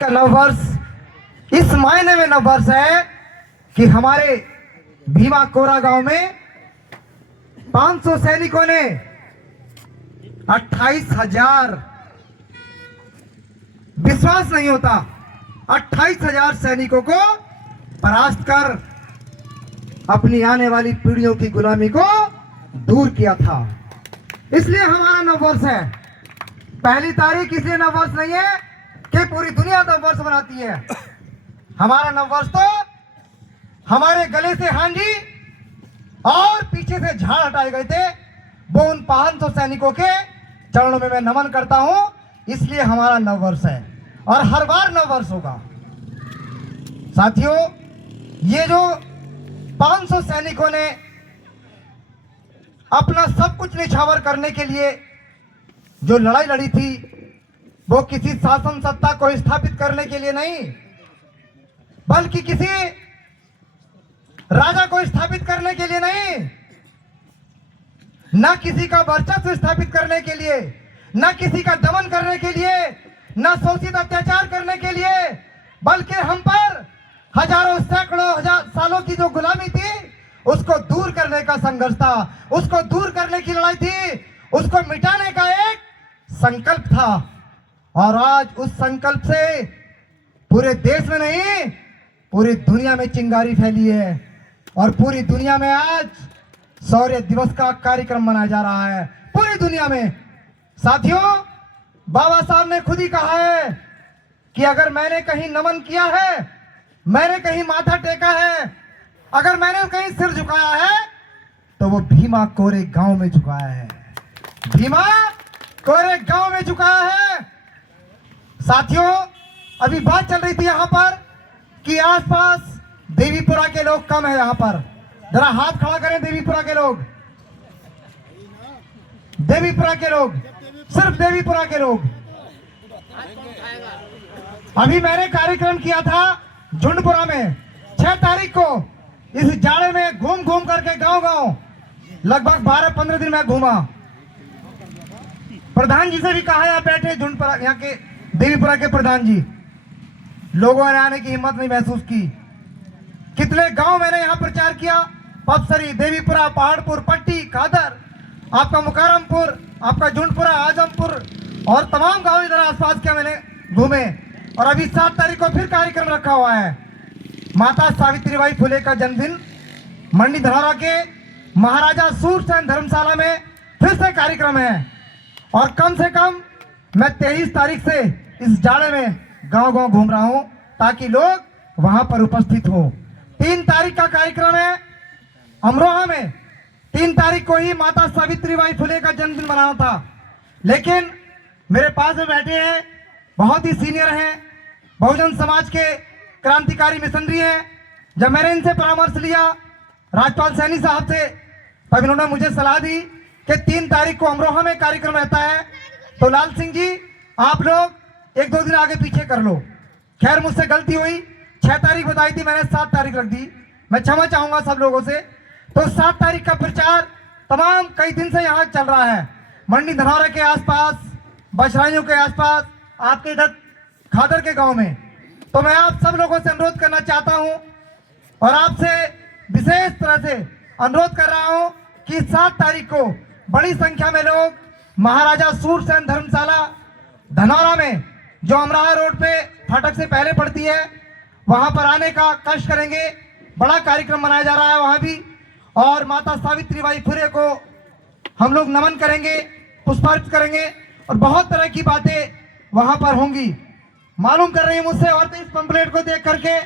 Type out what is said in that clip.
का नववर्ष इस मायने में नववर्ष है कि हमारे भीमा कोरा गांव में 500 सैनिकों ने 28,000, विश्वास नहीं होता, 28,000 सैनिकों को परास्त कर अपनी आने वाली पीढ़ियों की गुलामी को दूर किया था। इसलिए हमारा नववर्ष है। पहली तारीख इसलिए नववर्ष नहीं है कि पूरी दुनिया नववर्ष मनाती है। हमारा नववर्ष तो हमारे गले से हांडी और पीछे से झाड़ हटाए गए थे, वो उन 500 सैनिकों के चरणों में मैं नमन करता हूं। इसलिए हमारा नववर्ष है और हर बार नववर्ष होगा। साथियों, ये जो 500 सैनिकों ने अपना सब कुछ निछावर करने के लिए जो लड़ाई लड़ी थी, वो किसी शासन सत्ता को स्थापित करने के लिए नहीं, बल्कि किसी राजा को स्थापित करने के लिए नहीं, ना किसी का वर्चस्व स्थापित करने के लिए, ना किसी का दमन करने के लिए, ना शोषित अत्याचार करने के लिए, बल्कि हम पर हजारों सैकड़ों हजार सालों की जो गुलामी थी उसको दूर करने का संघर्ष था, उसको दूर करने की लड़ाई थी, उसको मिटाने का एक संकल्प था। और आज उस संकल्प से पूरे देश में नहीं, पूरी दुनिया में चिंगारी फैली है और पूरी दुनिया में आज शौर्य दिवस का कार्यक्रम मनाया जा रहा है, पूरी दुनिया में। साथियों, बाबा साहब ने खुद ही कहा है कि अगर मैंने कहीं नमन किया है, मैंने कहीं माथा टेका है, अगर मैंने कहीं सिर झुकाया है, तो वो भीमा कोरे गांव में झुकाया है, भीमा कोरे गांव में झुकाया है। साथियों, अभी बात चल रही थी यहाँ पर कि आसपास देवीपुरा के लोग कम है। यहाँ पर जरा हाथ खड़ा करें देवीपुरा के लोग, देवीपुरा के लोग, सिर्फ देवीपुरा के लोग। अभी मैंने कार्यक्रम किया था झुंडपुरा में 6 तारीख को। इस जाड़े में घूम घूम करके गांव गांव लगभग 12-15 दिन में घूमा। प्रधान जी से भी कहा, यहाँ बैठे झुंडपुरा, यहाँ के देवीपुरा के प्रधान जी, लोगों ने आने की हिम्मत नहीं महसूस की। कितने गांव मैंने यहाँ प्रचार किया, पपसरी, देवीपुरा, पहाड़पुर, पट्टी, कादर, आपका मुकारमपुर, आपका झुंडपुरा, आजमपुर और तमाम गांव इधर आसपास के मैंने घूमे। और अभी 7 तारीख को फिर कार्यक्रम रखा हुआ है। माता सावित्रीबाई फुले का जन्मदिन मंडी धनौरा के महाराजा सूरसेन धर्मशाला में फिर से कार्यक्रम है। और कम से कम मैं 23 तारीख से इस जाड़े में गांव गांव घूम रहा हूं ताकि लोग वहां पर उपस्थित हो। 3 तारीख का कार्यक्रम है अमरोहा में। 3 तारीख को ही माता सावित्रीबाई फुले का जन्मदिन मनाना था, लेकिन मेरे पास में बैठे हैं, बहुत ही सीनियर हैं, बहुजन समाज के क्रांतिकारी मिशनरी हैं। जब मैंने इनसे परामर्श लिया राजपाल सैनी साहब से, तब इन्होंने मुझे सलाह दी कि 3 तारीख को अमरोहा में कार्यक्रम रहता है, तो लाल सिंह जी आप लोग 1-2 दिन आगे पीछे कर लो। खैर मुझसे गलती हुई, 6 तारीख बताई थी, मैंने 7 तारीख रख दी। मैं क्षमा चाहूंगा सब लोगों से। तो 7 तारीख का प्रचार तमाम कई दिन से यहाँ चल रहा है, मंडी धनौरा के आसपास, बशराइयों के आसपास, आपके इधर खादर के गांव में। तो मैं आप सब लोगों से अनुरोध करना चाहता हूं और आपसे विशेष तरह से अनुरोध कर रहा हूं कि 7 तारीख को बड़ी संख्या में लोग महाराजा सूरसेन धर्मशाला धनौरा में, जो अमराहा रोड पे फाटक से पहले पड़ती है, वहां पर आने का कष्ट करेंगे। बड़ा कार्यक्रम मनाया जा रहा है वहां भी, और माता सावित्रीबाई फुले को हम लोग नमन करेंगे, पुष्पार्पित करेंगे और बहुत तरह की बातें वहां पर होंगी। मालूम कर रही हूं मुझसे, और तो इस पंपलेट को देख करके